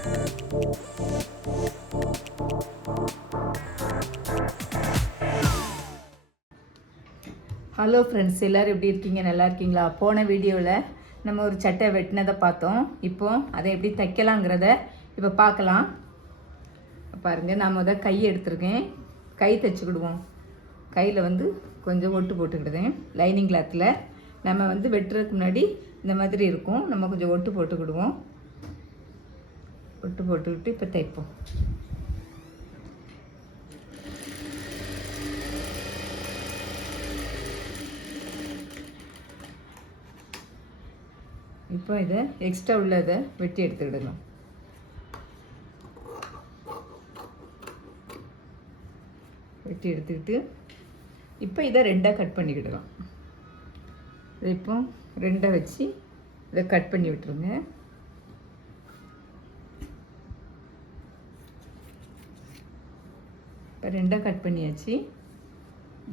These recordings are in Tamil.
ஹலோ ஃப்ரெண்ட்ஸ், எல்லோரும் எப்படி இருக்கீங்க? நல்லா இருக்கீங்களா? போன வீடியோவில் நம்ம ஒரு சட்டை வெட்டினதை பார்த்தோம். இப்போ அதை எப்படி தைக்கலாங்கிறத இப்போ பார்க்கலாம். பாருங்கள், நான் முதல் கை எடுத்துருக்கேன். கை தைச்சிக்கிடுவோம். கையில் வந்து கொஞ்சம் ஒட்டு போட்டுக்கிடுதேன். லைனிங் கிளாத்தில் நம்ம வந்து வெட்டுறதுக்கு முன்னாடி இந்த மாதிரி இருக்கும். நம்ம கொஞ்சம் ஒட்டு போட்டுக்கிடுவோம். ஒட்டு போட்டுக்கிட்டு இப்போ தைப்போம். இப்போ இதை எக்ஸ்ட்ரா உள்ளதை வெட்டி எடுத்துக்கிடணும். வெட்டி எடுத்துக்கிட்டு இப்போ இதை ரெண்டாக கட் பண்ணிக்கிடலாம். இதை இப்போ ரெண்டாக வச்சு இதை கட் பண்ணி விட்டுருங்க. இப்போ ரெண்டாக கட் பண்ணியாச்சு.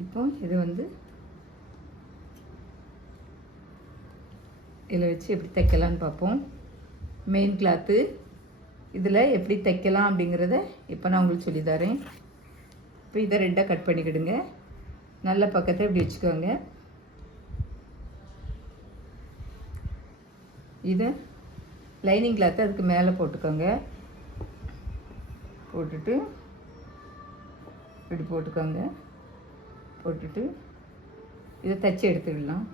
இப்போ இது வந்து இதில் வச்சு எப்படி தைக்கலான்னு பார்ப்போம். மெயின் கிளாத்து இதில் எப்படி தைக்கலாம் அப்படிங்கிறத இப்போ நான் உங்களுக்கு சொல்லித்தரேன். இப்போ இதை ரெண்டாக கட் பண்ணிக்கிடுங்க. நல்ல பக்கத்தை இப்படி வச்சுக்கோங்க. இதை லைனிங் கிளாத்தை அதுக்கு மேலே போட்டுக்கோங்க. போட்டுட்டு இப்படி போட்டுக்கோங்க. போட்டுட்டு இதை தைச்சி எடுத்துக்கிடலாம்.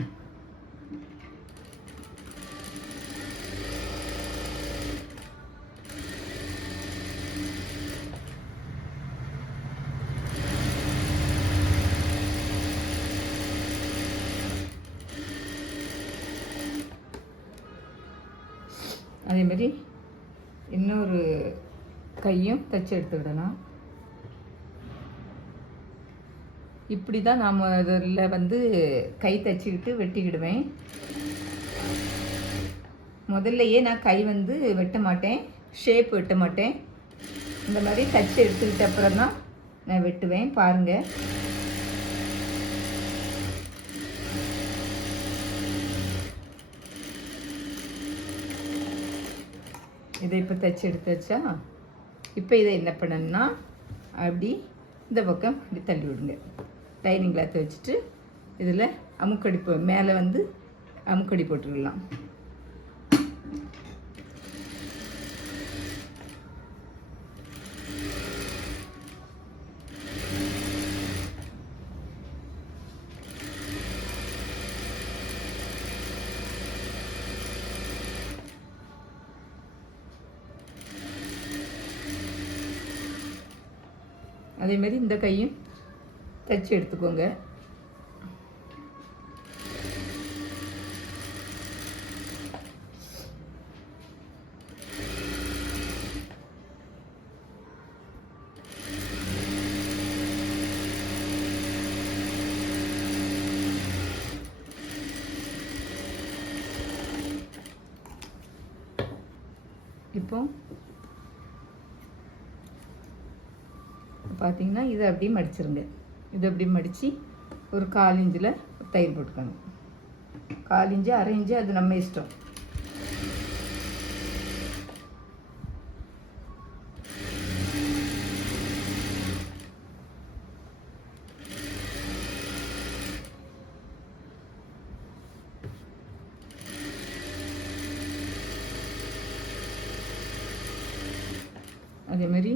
அதேமாரி இன்னொரு கையும் தைச்சி எடுத்துக்கிடலாம். இப்படி தான் நாம் இதில் வந்து கை தைச்சிக்கிட்டு வெட்டிக்கிடுவேன். முதல்லையே நான் கை வந்து வெட்ட மாட்டேன், ஷேப் வெட்ட மாட்டேன். இந்த மாதிரி தைச்சி எடுத்துக்கிட்ட அப்புறம் தான் நான் வெட்டுவேன். பாருங்கள், இதை இப்போ தைச்சி எடுத்தாச்சா. இப்போ இதை என்ன பண்ணணும்னா அப்படி இந்த பக்கம் இப்படி தள்ளி விடுங்க. லைனிங் கிளாத்தை வச்சுட்டு இதில் அமுக்கடி மேலே வந்து அமுக்கடி போட்டுக்கலாம். அதேமாரி இந்த கையும் தைச்சி எடுத்துக்கோங்க. இப்போ பார்த்தீங்கன்னா இதை அப்படியே மடிச்சிருங்க. இதை அப்படி மடித்து ஒரு 1/4 இன்ச்சில் தையல் போட்டுக்கணும். 1/4 இன்ச்சு, 1/2 இன்ச்சு, அது நம்ம இஷ்டம். அதேமாரி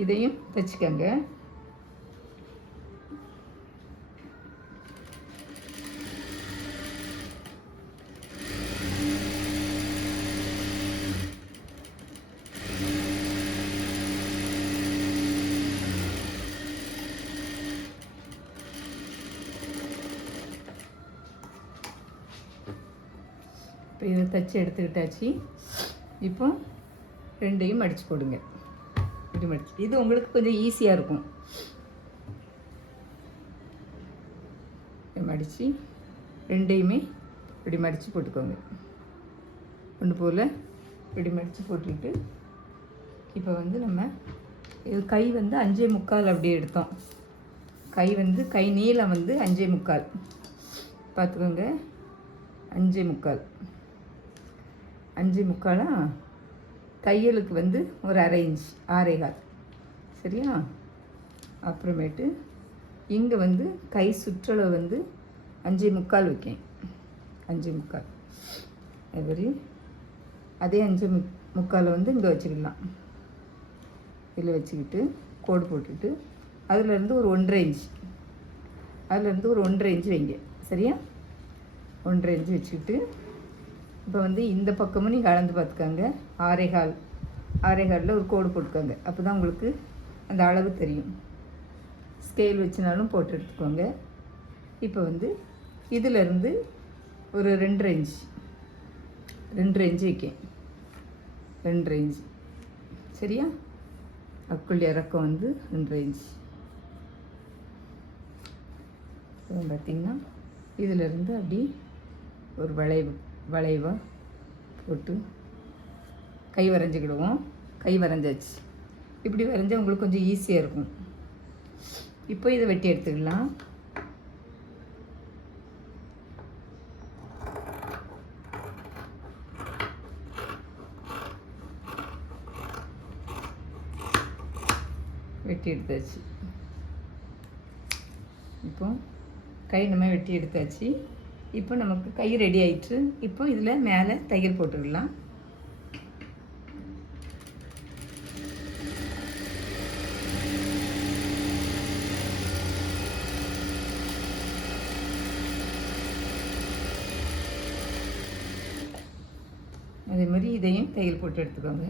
இதையும் தைச்சிக்கங்க. இப்போ இதை தைச்சி எடுத்துக்கிட்டாச்சு. இப்போ ரெண்டையும் மடித்து போடுங்க. இப்படி மடிச்சு, இது உங்களுக்கு கொஞ்சம் ஈஸியாக இருக்கும். மடித்து ரெண்டையுமே இப்படி மடித்து போட்டுக்கோங்க. ஒன்று போல் இப்படி மடித்து போட்டுக்கிட்டு இப்போ வந்து நம்ம இது கை வந்து 5.75 அப்படியே எடுத்தோம். கை நீளம் வந்து 5.75 பார்த்துக்கோங்க. 5.75 தையலுக்கு வந்து ஒரு 1/2 இன்ச் 6.25 சரியா. அப்புறமேட்டு இங்கே வந்து கை சுற்றளவு வந்து 5.25 வைக்கேன். 5.25 அதுமாதிரி அதே 5.25 வந்து இங்கே வச்சுக்கலாம். இதில் வச்சுக்கிட்டு கோடு போட்டுட்டு அதுலேருந்து ஒரு 1.5 இன்ச் அதுலேருந்து ஒரு 1.5 இன்ச் வைங்க சரியா. 1.5 இன்ச் வச்சுக்கிட்டு இப்போ வந்து இந்த பக்கமும் நீங்கள் அளந்து பார்த்துக்காங்க. 6.25 ஒரு கோடு போட்டுக்கோங்க. அப்போ தான் உங்களுக்கு அந்த அளவு தெரியும். ஸ்கேல் வச்சுனாலும் போட்டு எடுத்துக்கோங்க. இப்போ வந்து இதிலேருந்து ஒரு 2.5 இன்ச் 2.5 இன்ச் வைக்கேன். 2.5 இன்ச் சரியா. அக்குள் இறக்கம் வந்து 2.5 இன்ச். பார்த்திங்கன்னா இதிலேருந்து அப்படி ஒரு வளைவாக போட்டு கை வரைஞ்சிக்கிடுவோம். கை வரைஞ்சாச்சு. இப்படி வரைஞ்சால் உங்களுக்கு கொஞ்சம் ஈஸியாக இருக்கும். இப்போ இதை வெட்டி எடுத்துக்கலாம். வெட்டி எடுத்தாச்சு. இப்போ கை நம்ம வெட்டி எடுத்தாச்சு. இப்போ நமக்கு கை ரெடி ஆயிடுச்சு. இப்போ இதில் மேலே தையல் போட்டுக்கலாம். அதே மாதிரி இதையும் தையல் போட்டு எடுத்துக்கோங்க.